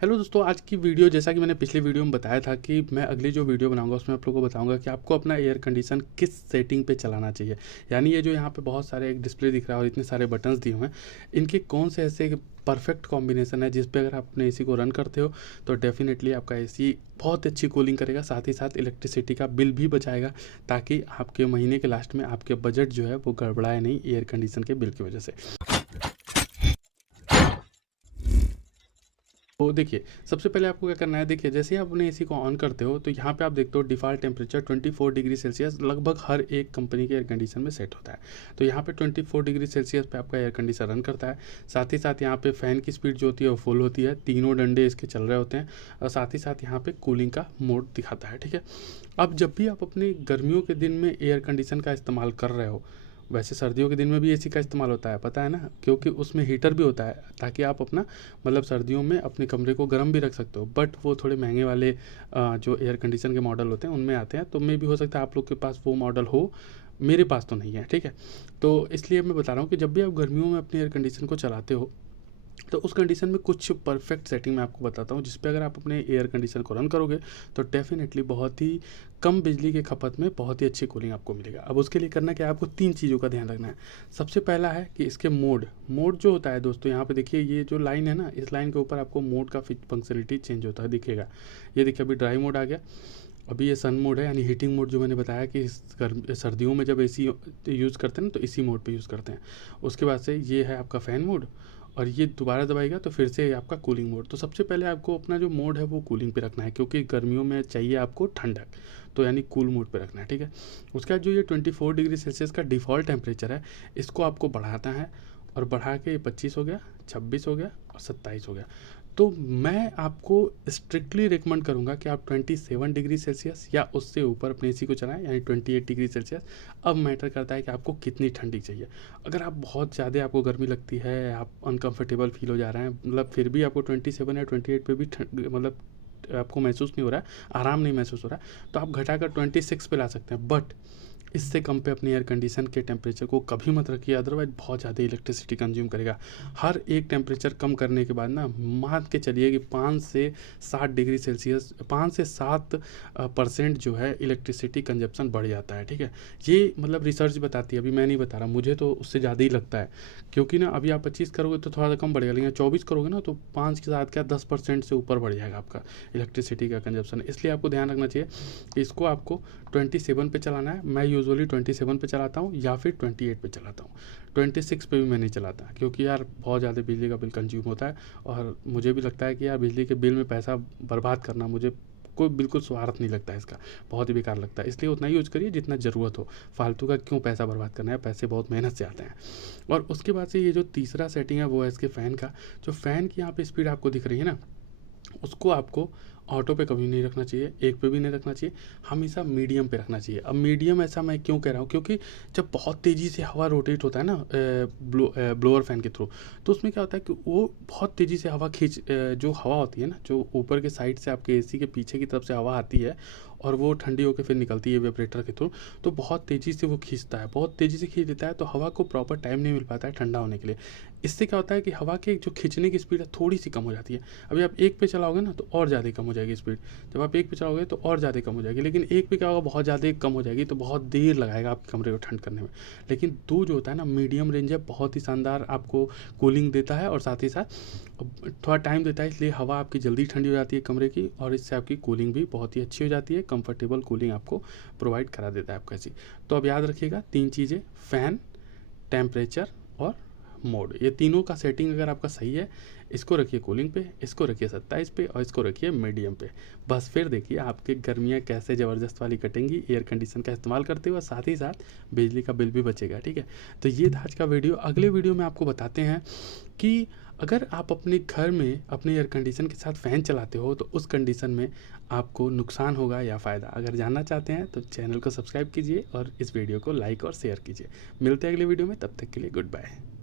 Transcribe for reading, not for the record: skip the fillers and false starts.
Hello दोस्तों, आज की वीडियो जैसा कि मैंने पिछले वीडियो में बताया था कि मैं अगली जो वीडियो बनाऊंगा उसमें आप लोगों को बताऊंगा कि आपको अपना एयर कंडीशन किस सेटिंग पे चलाना चाहिए। यानी ये जो यहाँ पे बहुत सारे एक डिस्प्ले दिख रहा है और इतने सारे बटन्स दिए हुए हैं, इनके कौन से ऐसे परफेक्ट कॉम्बिनेशन है जिस पे अगर आप अपने एसी को रन करते हो तो डेफिनेटली आपका एसी बहुत अच्छी कूलिंग करेगा, साथ ही साथ इलेक्ट्रिसिटी का बिल भी बचाएगा, ताकि आपके महीने के लास्ट में आपके बजट जो है वो गड़बड़ाए नहीं एयर कंडीशन के बिल की वजह से। तो देखिए, सबसे पहले आपको क्या करना है, देखिए जैसे ही आप अपने एसी को ऑन करते हो तो यहाँ पे आप देखते हो डिफ़ॉल्ट टेम्परेचर 24 डिग्री सेल्सियस लगभग हर एक कंपनी के एयर कंडीशन में सेट होता है। तो यहाँ पे 24 डिग्री सेल्सियस पे आपका एयर कंडीशन रन करता है। साथ ही साथ यहाँ पे फ़ैन की स्पीड जो होती है वो फुल होती है, तीनों डंडे इसके चल रहे होते हैं और साथ ही साथ यहाँ पे कूलिंग का मोड दिखाता है। ठीक है, अब जब भी आप अपने गर्मियों के दिन में एयर कंडीशन का इस्तेमाल कर रहे हो, वैसे सर्दियों के दिन में भी एसी का इस्तेमाल होता है, पता है ना, क्योंकि उसमें हीटर भी होता है ताकि आप अपना मतलब सर्दियों में अपने कमरे को गर्म भी रख सकते हो। बट वो थोड़े महंगे वाले जो एयर कंडीशन के मॉडल होते हैं उनमें आते हैं, तो मे भी हो सकता है आप लोग के पास वो मॉडल हो, मेरे पास तो नहीं है। ठीक है, तो इसलिए मैं बता रहा हूँ कि जब भी आप गर्मियों में अपने एयर कंडीशन को चलाते हो तो उस कंडीशन में कुछ परफेक्ट सेटिंग मैं आपको बताता हूँ, जिस पे अगर आप अपने एयर कंडीशन को रन करोगे तो डेफिनेटली बहुत ही कम बिजली के खपत में बहुत ही अच्छी कूलिंग आपको मिलेगा। अब उसके लिए करना क्या है, आपको तीन चीज़ों का ध्यान रखना है। सबसे पहला है कि इसके मोड मोड जो होता है दोस्तों, यहाँ पे देखिए ये जो लाइन है ना, इस लाइन के ऊपर आपको मोड का फंक्शनलिटी चेंज होता है दिखेगा। ये देखिए अभी ड्राई मोड आ गया, अभी ये सन मोड है यानी हीटिंग मोड, जो मैंने बताया कि सर्दियों में जब एसी यूज़ करते हैं ना तो इसी मोड पे यूज़ करते हैं। उसके बाद से ये है आपका फ़ैन मोड, और ये दोबारा दबाएगा तो फिर से आपका कूलिंग मोड। तो सबसे पहले आपको अपना जो मोड है वो कूलिंग पे रखना है, क्योंकि गर्मियों में चाहिए आपको ठंडक, तो यानी कूल मोड पे रखना है। ठीक है, उसके बाद जो ये 24 डिग्री सेल्सियस का डिफ़ॉल्ट टेम्परेचर है, इसको आपको बढ़ाना है, और बढ़ा के 25 हो गया, 26 हो गया और 27 हो गया। तो मैं आपको स्ट्रिक्टली रिकमेंड करूँगा कि आप 27 डिग्री सेल्सियस या उससे ऊपर अपने एसी को चलाएं, यानी 28 डिग्री सेल्सियस। अब मैटर करता है कि आपको कितनी ठंडी चाहिए। अगर आप बहुत ज़्यादा आपको गर्मी लगती है, आप अनकंफर्टेबल फील हो जा रहे हैं, मतलब फिर भी आपको 27 या 28 पे भी मतलब आपको महसूस नहीं हो रहा है, आराम नहीं महसूस हो रहा है, तो आप घटाकर 26 पे ला सकते हैं। बट इससे कम पे अपने एयर कंडीशन के टेम्परेचर को कभी मत रखिए, अदरवाइज बहुत ज़्यादा इलेक्ट्रिसिटी कंज्यूम करेगा। हर एक टेम्परेचर कम करने के बाद ना मान के चलिए कि 5 से 7 डिग्री सेल्सियस, 5 से 7% जो है इलेक्ट्रिसिटी कंजप्शन बढ़ जाता है। ठीक है, ये मतलब रिसर्च बताती है, अभी मैं नहीं बता रहा, मुझे तो उससे ज़्यादा ही लगता है। क्योंकि ना अभी आप 25 करोगे तो थोड़ा सा कम बढ़ेगा, लेकिन 24 करोगे ना तो 5 के साथ क्या 10% से ऊपर बढ़ जाएगा आपका इलेक्ट्रिसिटी का कंजप्शन। इसलिए आपको ध्यान रखना चाहिए कि इसको आपको 27 पे चलाना है। मैं यूजुअली 27 पे चलाता हूँ या फिर 28 पे चलाता हूँ। 26 पे भी मैं नहीं चलाता, क्योंकि यार बहुत ज़्यादा बिजली का बिल कंज्यूम होता है, और मुझे भी लगता है कि यार बिजली के बिल में पैसा बर्बाद करना मुझे कोई बिल्कुल स्वार्थ नहीं लगता है, इसका बहुत ही बेकार लगता है। इसलिए उतना ही यूज़ करिए जितना ज़रूरत हो, फालतू का क्यों पैसा बर्बाद करना है, पैसे बहुत मेहनत से आते हैं। और उसके बाद से ये जो तीसरा सेटिंग है वो है इसके फ़ैन का। जो फ़ैन की यहाँ पे स्पीड आपको दिख रही है ना, उसको आपको ऑटो पे कभी नहीं रखना चाहिए, एक पे भी नहीं रखना चाहिए, हमेशा मीडियम पे रखना चाहिए। अब मीडियम ऐसा मैं क्यों कह रहा हूँ, क्योंकि जब बहुत तेज़ी से हवा रोटेट होता है ना ब्लोअर फैन के थ्रू, तो उसमें क्या होता है कि वो बहुत तेज़ी से हवा जो हवा होती है ना, जो ऊपर के साइड से आपके एसी के पीछे की तरफ से हवा आती है और वो ठंडी होकर फिर निकलती है वेपरेटर के थ्रू, तो बहुत तेज़ी से वो खींचता है, बहुत तेज़ी से खींच देता है, तो हवा को प्रॉपर टाइम नहीं मिल पाता है ठंडा होने के लिए। इससे क्या होता है कि हवा की जो खींचने की स्पीड है थोड़ी सी कम हो जाती है। अभी आप एक पे चलाओगे ना तो और ज़्यादा कम हो जाएगी स्पीड, जब आप एक पे चलाओगे तो और ज़्यादा कम हो जाएगी, लेकिन एक पे क्या होगा, बहुत ज़्यादा कम हो जाएगी तो बहुत देर लगाएगा आपके कमरे को ठंड करने में। लेकिन दो जो होता है ना, मीडियम रेंज है, बहुत ही शानदार आपको कूलिंग देता है और साथ ही साथ थोड़ा टाइम देता है, इसलिए हवा आपकी जल्दी ठंडी हो जाती है कमरे की, और इससे आपकी कूलिंग भी बहुत ही अच्छी हो जाती है, कंफर्टेबल कूलिंग आपको प्रोवाइड करा देता है आपका एसी। तो अब याद रखिएगा तीन चीज़ें, फ़ैन, टेम्परेचर और मोड, ये तीनों का सेटिंग अगर आपका सही है, इसको रखिए कूलिंग पे, इसको रखिए 27 पे और इसको रखिए मीडियम पे। बस फिर देखिए आपकी गर्मियाँ कैसे ज़बरदस्त वाली कटेंगी एयर कंडीशन का इस्तेमाल करते हुए, साथ ही साथ बिजली का बिल भी बचेगा। ठीक है, तो ये था आज का वीडियो। अगले वीडियो में आपको बताते हैं कि अगर आप अपने घर में अपने एयर कंडीशन के साथ फ़ैन चलाते हो तो उस कंडीशन में आपको नुकसान होगा या फ़ायदा। अगर जानना चाहते हैं तो चैनल को सब्सक्राइब कीजिए और इस वीडियो को लाइक और शेयर कीजिए। मिलते हैं अगले वीडियो में, तब तक के लिए गुड बाय।